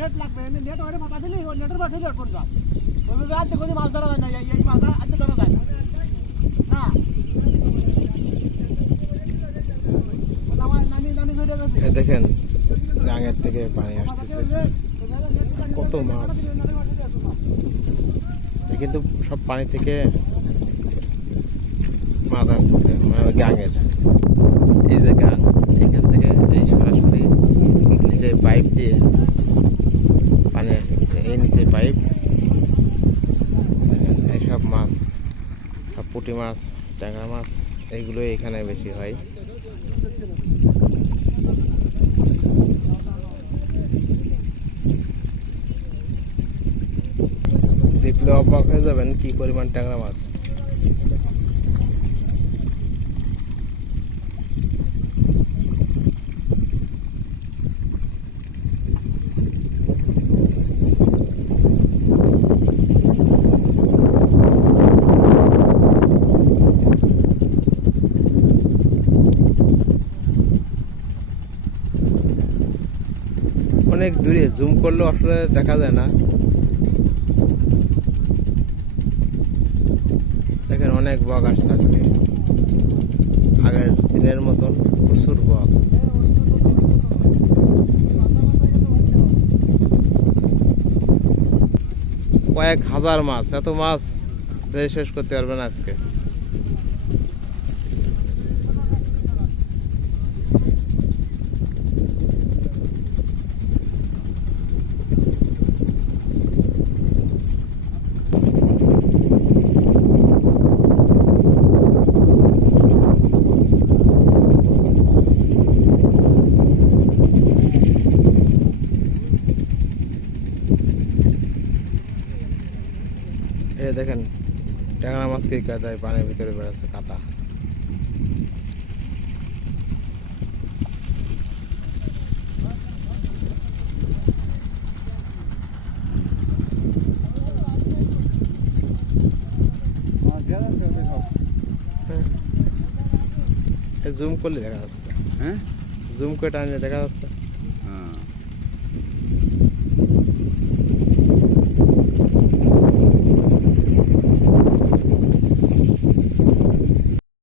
net লাগবে net ওরে মাথা দিলি ও নেটের পাশে লেট করে যা বলবে আজ দেখো মাছ ধরা যায় না এই মাছ আজ ধরা যায় না না এই দেখেন গাঙের থেকে পানি আসতেছে কত মাছ কিন্তু সব পানি থেকে মাছ আসতেছে মানে গাঙের এই যে গাং এখান থেকে এই সরাসরি নিচে পাইপ দিয়ে পানি আসতেছে এই নিচে পাইপ এই সব মাছ সব পুঁটি মাছ ট্যাংরা মাছ এইগুলো এখানে বেশি হয় দেখলে অবাক হয়ে যাবেন কি পরিমাণ ট্যাংরা মাছ অনেক দূরে জুম করলেও আসলে দেখা যায় না দেখেন অনেক বক আসছে আজকে আগের দিনের মতন প্রচুর বক কয়েক হাজার মাছ এত মাছ ধরে শেষ করতে পারবে না আজকে দেখেন ট্যাংরা মাছ কি কাদায় পানির ভিতরে বেড়াচ্ছে কাদা জুম করলে দেখা যাচ্ছে হ্যাঁ জুম করে টানলে দেখা যাচ্ছে